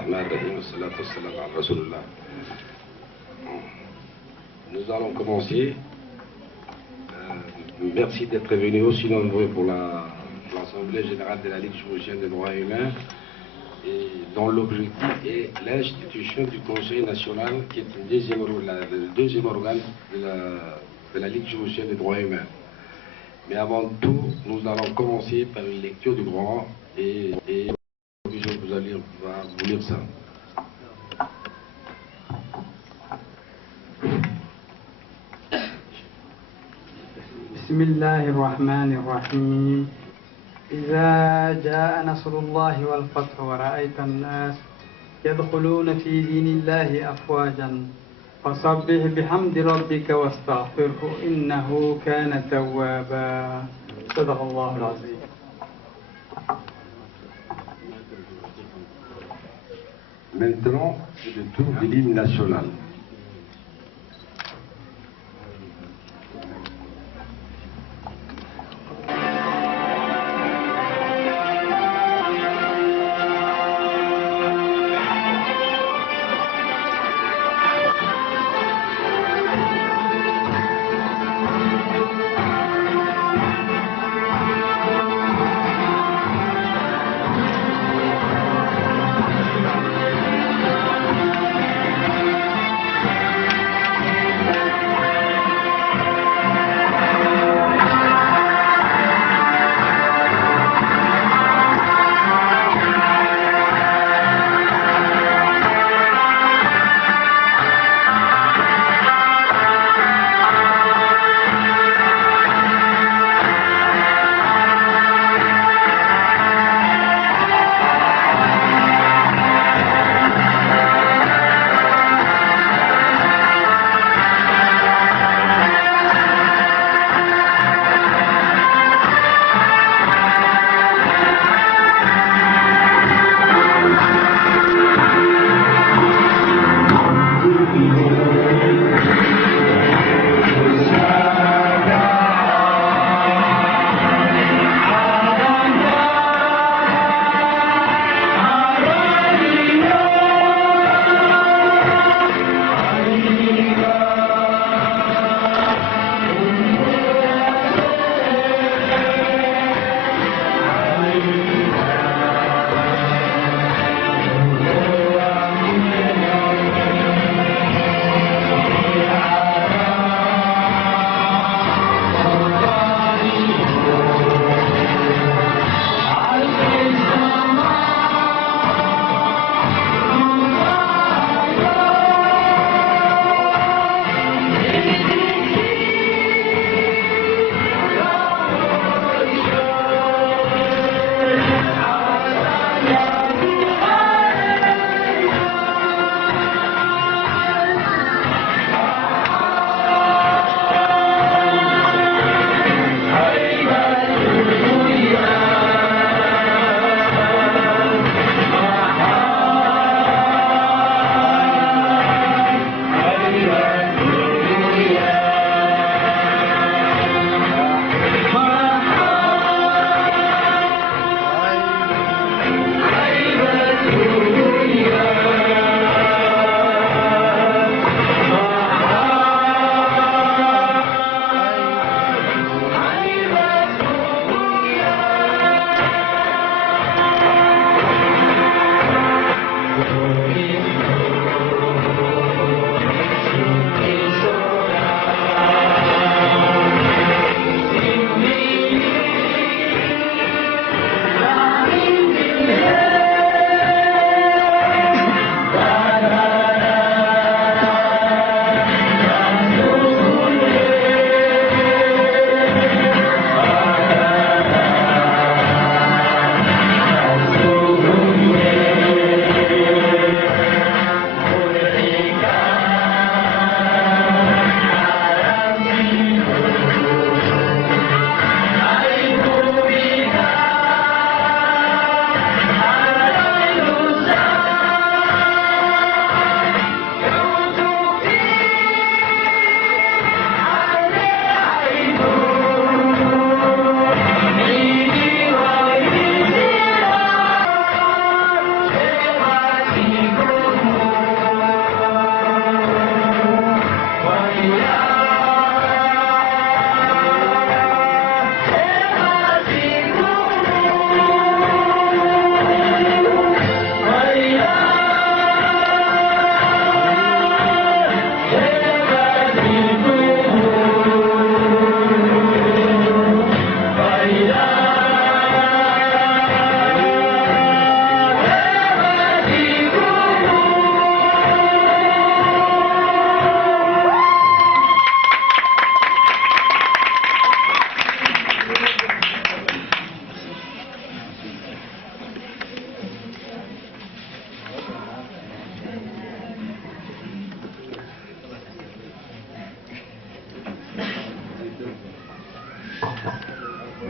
Rahman Rahim, wassalatu wassalamu ala Rasulullah. Nous allons commencer. Merci d'être venus aussi nombreux pour l'Assemblée générale de la Ligue djiboutienne des droits humains, et dont l'objectif est l'institution du Conseil national, qui est le deuxième organe de la Ligue djiboutienne des droits humains. Mais avant tout, nous allons commencer par une lecture du Coran et vous allez vous lire ça. بسم الله الرحمن الرحيم إذا جاء نصر الله والفتح ورأيت الناس يدخلون في دين الله أفواجا فسبح بحمد ربك واستغفره إنه كان توابا صدق الله العظيم. Maintenant, c'est le tour de l'hymne national.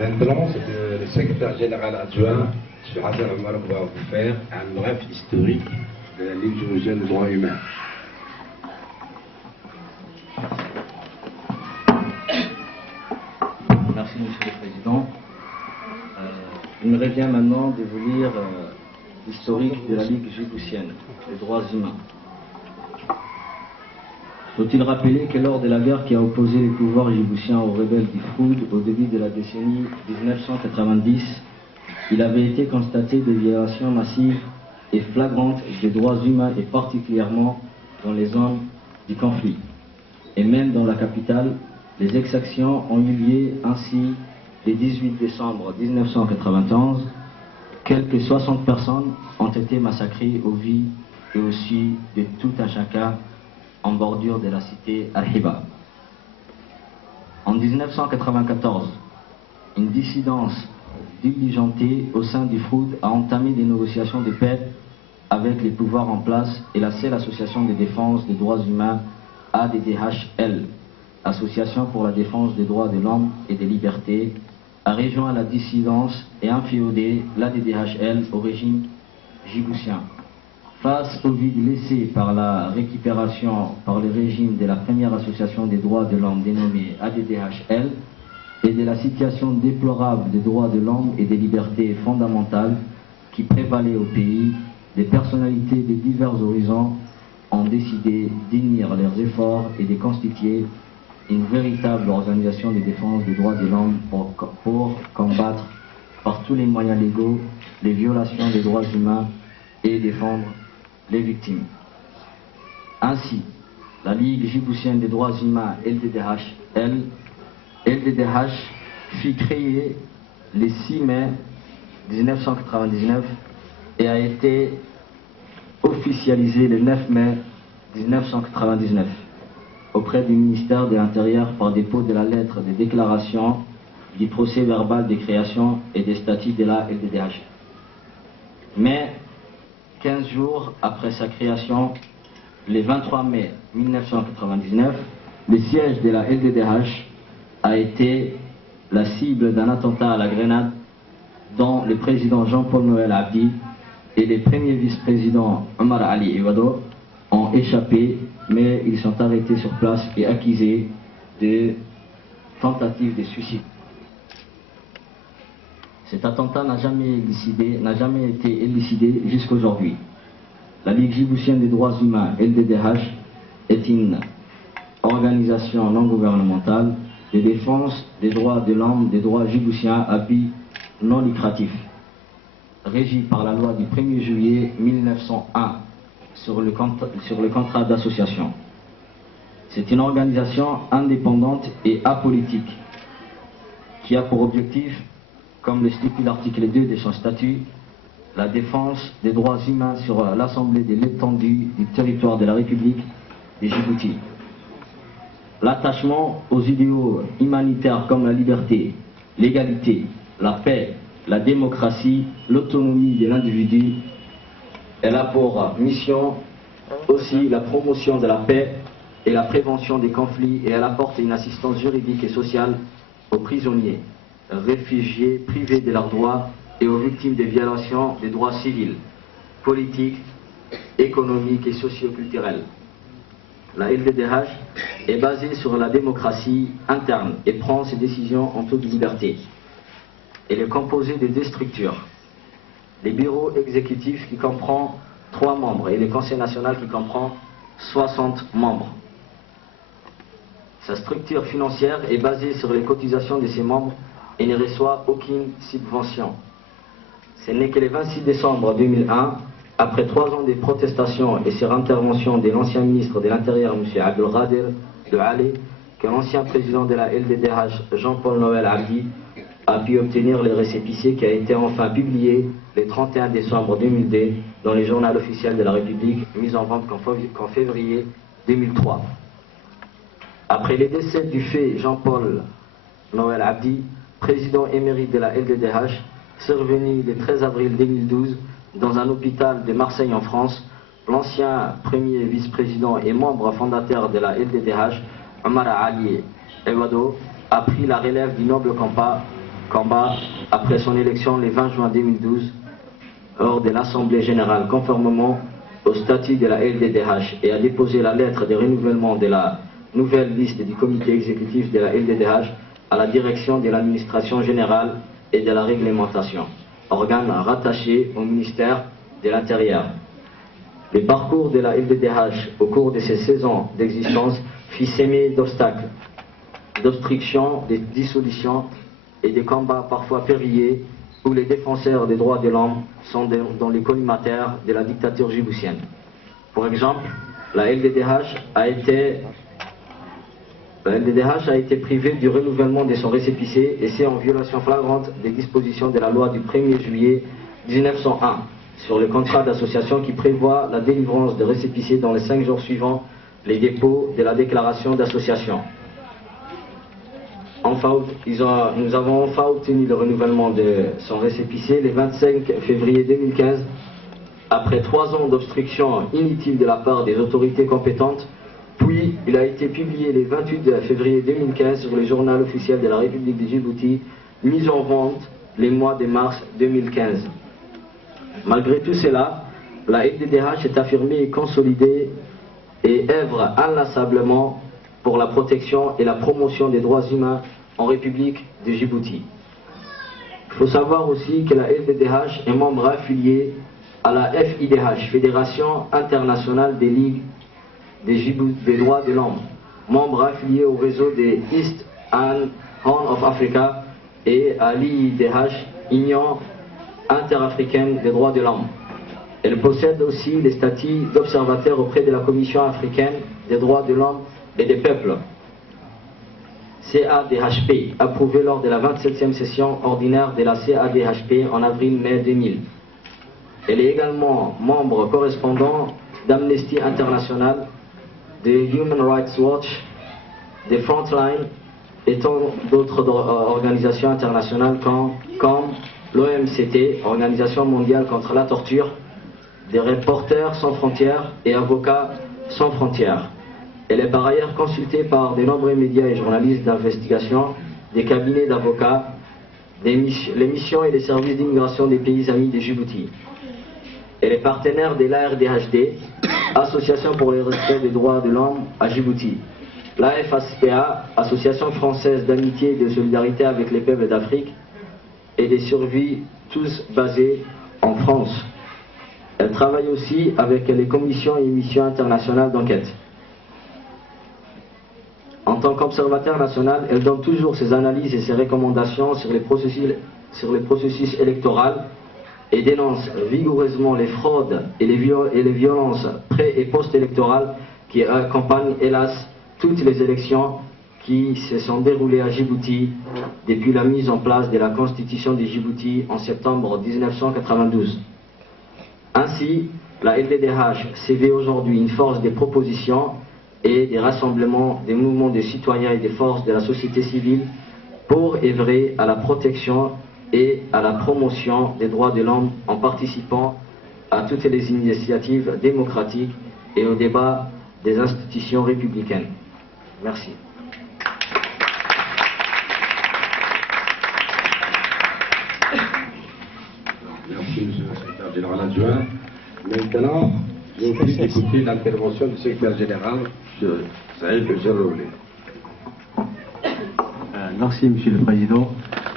Maintenant, le secrétaire général adjoint, M. Hassan Omar, va vous faire un bref historique de la Ligue djiboutienne des droits humains. Merci, Monsieur le Président. Il me revient maintenant de vous lire l'historique de la Ligue djiboutienne des droits humains. Faut-il rappeler que lors de la guerre qui a opposé les pouvoirs djiboutiens aux rebelles du Froud au début de la décennie 1990, il avait été constaté des violations massives et flagrantes des droits humains et particulièrement dans les zones du conflit. Et même dans la capitale, les exactions ont eu lieu ainsi le 18 décembre 1991. Quelques 60 personnes ont été massacrées au vu et au su de tout un chacun en bordure de la cité Al-Hiba. En 1994, une dissidence diligentée au sein du Froud a entamé des négociations de paix avec les pouvoirs en place et la seule association de défense des droits humains ADDHL, Association pour la défense des droits de l'homme et des libertés, a rejoint la dissidence et inféodé l'ADDHL au régime djiboutien. Face au vide laissé par la récupération par le régime de la première association des droits de l'homme dénommée ADDHL et de la situation déplorable des droits de l'homme et des libertés fondamentales qui prévalait au pays, des personnalités de divers horizons ont décidé d'unir leurs efforts et de constituer une véritable organisation de défense des droits de l'homme pour combattre par tous les moyens légaux les violations des droits humains et défendre les victimes. Ainsi, la Ligue djiboutienne des droits humains LDDH fut créée le 6 mai 1999 et a été officialisée le 9 mai 1999 auprès du ministère de l'Intérieur par dépôt de la lettre de déclaration du procès verbal de création et des statuts de la LDDH. Mais 15 jours après sa création, le 23 mai 1999, le siège de la LDDH a été la cible d'un attentat à la grenade dont le président Jean-Paul Noël Abdi et les premiers vice-présidents Omar Ali et Wado ont échappé, mais ils sont arrêtés sur place et accusés de tentative de suicide. Cet attentat n'a jamais été élucidé jusqu'à aujourd'hui. La Ligue djiboutienne des droits humains, LDDH, est une organisation non gouvernementale de défense des droits de l'homme, des droits djiboutiens à but non lucratif, régie par la loi du 1er juillet 1901 sur le contrat d'association. C'est une organisation indépendante et apolitique qui a pour objectif, comme le stipule l'article 2 de son statut, la défense des droits humains sur l'assemblée de l'étendue du territoire de la République de Djibouti. L'attachement aux idéaux humanitaires comme la liberté, l'égalité, la paix, la démocratie, l'autonomie de l'individu. Elle a pour mission aussi la promotion de la paix et la prévention des conflits, et elle apporte une assistance juridique et sociale aux prisonniers, réfugiés privés de leurs droits et aux victimes des violations des droits civils, politiques, économiques et socio-culturels. La LDDH est basée sur la démocratie interne et prend ses décisions en toute liberté. Elle est composée de 2 structures. Les bureaux exécutifs qui comprend 3 membres et le Conseil national qui comprend 60 membres. Sa structure financière est basée sur les cotisations de ses membres et ne reçoit aucune subvention. Ce n'est que le 26 décembre 2001, après 3 ans de protestations et sur intervention de l'ancien ministre de l'Intérieur, M. Abdelkader de Ali, que l'ancien président de la LDDH, Jean-Paul Noël Abdi, a pu obtenir le récépissé qui a été enfin publié le 31 décembre 2002 dans le journal officiel de la République, mis en vente qu'en février 2003. Après le décès du fait Jean-Paul Noël Abdi, président émérite de la LDDH, survenu le 13 avril 2012 dans un hôpital de Marseille en France, l'ancien premier vice-président et membre fondateur de la LDDH, Omar Ali Ewado, a pris la relève du noble combat combats après son élection le 20 juin 2012 lors de l'Assemblée générale conformément au statut de la LDDH et a déposé la lettre de renouvellement de la nouvelle liste du comité exécutif de la LDDH à la direction de l'administration générale et de la réglementation, organe rattaché au ministère de l'Intérieur. Le parcours de la LDDH au cours de ses 16 ans d'existence fut semé d'obstacles, d'obstructions, de dissolutions et de combats parfois périlleux où les défenseurs des droits de l'homme sont dans les collimateurs de la dictature djiboutienne. Pour exemple, la LDDH a été privée du renouvellement de son récépissé et c'est en violation flagrante des dispositions de la loi du 1er juillet 1901 sur le contrat d'association qui prévoit la délivrance de récépissés dans les 5 jours suivants les dépôts de la déclaration d'association. Nous avons enfin obtenu le renouvellement de son récépissé le 25 février 2015 après 3 ans d'obstruction inutile de la part des autorités compétentes. Puis il a été publié le 28 février 2015 sur le journal officiel de la République de Djibouti, mis en vente le mois de mars 2015. Malgré tout cela, la LDDH est affirmée et consolidée et œuvre inlassablement pour la protection et la promotion des droits humains en République de Djibouti. Il faut savoir aussi que la LDDH est membre affilié à la FIDH, Fédération internationale des ligues des droits de l'homme, membre affilié au réseau des East and Horn of Africa et à l'IIDH, Union interafricaine des droits de l'homme. Elle possède aussi les statuts d'observateur auprès de la Commission africaine des droits de l'homme et des peuples, CADHP, approuvé lors de la 27e session ordinaire de la CADHP en avril-mai 2000. Elle est également membre correspondant d'Amnesty International, de Human Rights Watch, de Frontline et tant d'autres organisations internationales comme l'OMCT, Organisation mondiale contre la torture, des Reporters sans frontières et Avocats sans frontières. Elle est par ailleurs consultée par de nombreux médias et journalistes d'investigation, des cabinets d'avocats, les missions et les services d'immigration des pays amis de Djibouti. Elle est partenaire de l'ARDHD, Association pour le respect des droits de l'homme à Djibouti, l'AFASPA, Association française d'amitié et de solidarité avec les peuples d'Afrique, et des survies tous basés en France. Elle travaille aussi avec les commissions et missions internationales d'enquête. En tant qu'observateur national, elle donne toujours ses analyses et ses recommandations sur les processus électoraux et dénonce vigoureusement les fraudes et les violences pré- et post-électorales qui accompagnent hélas toutes les élections qui se sont déroulées à Djibouti depuis la mise en place de la Constitution de Djibouti en septembre 1992. Ainsi, la LDDH s'éveille aujourd'hui une force des propositions et des rassemblements des mouvements de citoyens et des forces de la société civile pour œuvrer à la protection et à la promotion des droits de l'homme en participant à toutes les initiatives démocratiques et au débat des institutions républicaines. Merci. Merci, monsieur le secrétaire général adjoint. Maintenant, je vous prie d'écouter l'intervention du secrétaire général, M. Saïd Gerroulé. Merci, monsieur le président.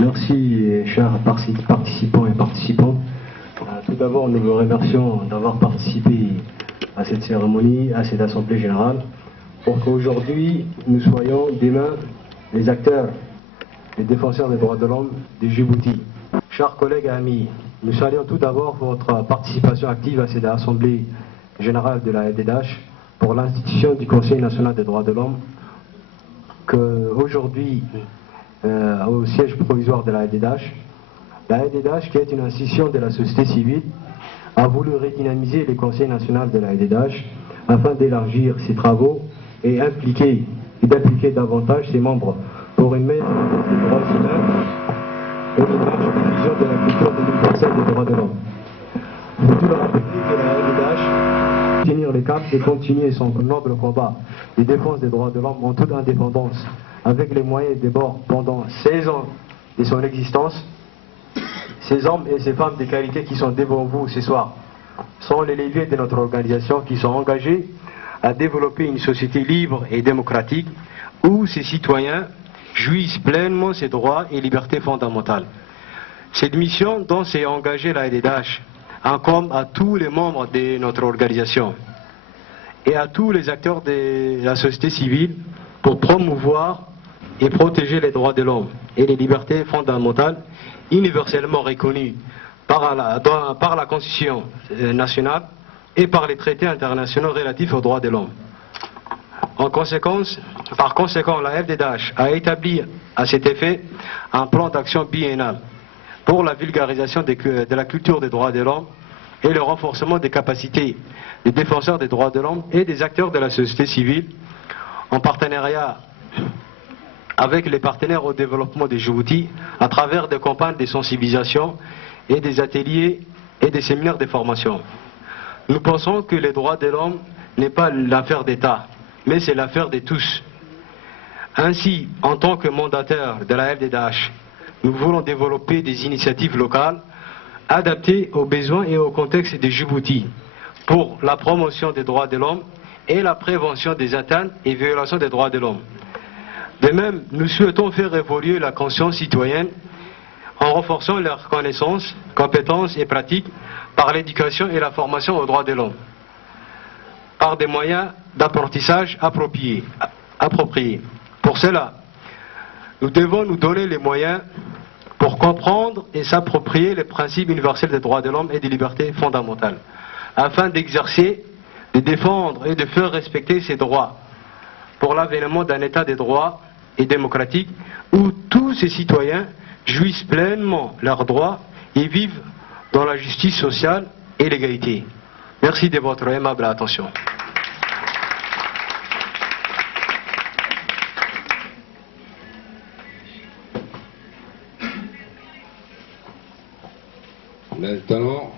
Merci, chers participants et participantes. Tout d'abord, nous vous remercions d'avoir participé à cette cérémonie, à cette assemblée générale, pour qu'aujourd'hui, nous soyons demain les acteurs, les défenseurs des droits de l'homme de Djibouti. Chers collègues et amis, nous saluons tout d'abord votre participation active à cette assemblée générale de la LDDH pour l'institution du Conseil national des droits de l'homme, qu'aujourd'hui, au siège provisoire de la LDDH, qui est une institution de la société civile, a voulu redynamiser le Conseil national de la LDDH afin d'élargir ses travaux et d'impliquer davantage ses membres pour une meilleure défense des droits humains et une large diffusion de la culture universelle des droits de l'homme. Faut-il rappeler que la LDH tenir le cap et continuer son noble combat de défense des droits de l'homme en toute indépendance, avec les moyens des bords pendant 16 ans de son existence, ces hommes et ces femmes de qualité qui sont devant vous ce soir sont les leviers de notre organisation qui sont engagés à développer une société libre et démocratique où ses citoyens jouissent pleinement ses droits et libertés fondamentales. Cette mission dont s'est engagée la LDH incombe à tous les membres de notre organisation et à tous les acteurs de la société civile pour promouvoir et protéger les droits de l'homme et les libertés fondamentales universellement reconnues par la Constitution nationale et par les traités internationaux relatifs aux droits de l'homme. Par conséquent, la FDH a établi à cet effet un plan d'action biennal pour la vulgarisation de la culture des droits de l'homme et le renforcement des capacités des défenseurs des droits de l'homme et des acteurs de la société civile en partenariat avec les partenaires au développement de Djibouti à travers des campagnes de sensibilisation et des ateliers et des séminaires de formation. Nous pensons que les droits de l'homme n'est pas l'affaire d'État, mais c'est l'affaire de tous. Ainsi, en tant que mandataire de la FDH, nous voulons développer des initiatives locales adaptées aux besoins et au contexte de Djibouti pour la promotion des droits de l'homme et la prévention des atteintes et violations des droits de l'homme. De même, nous souhaitons faire évoluer la conscience citoyenne en renforçant leurs connaissances, compétences et pratiques par l'éducation et la formation aux droits de l'homme, par des moyens d'apprentissage appropriés. Pour cela, nous devons nous donner les moyens pour comprendre et s'approprier les principes universels des droits de l'homme et des libertés fondamentales, afin d'exercer, de défendre et de faire respecter ces droits pour l'avènement d'un État de droit et démocratique où tous ces citoyens jouissent pleinement leurs droits et vivent dans la justice sociale et l'égalité. Merci de votre aimable attention. Maintenant,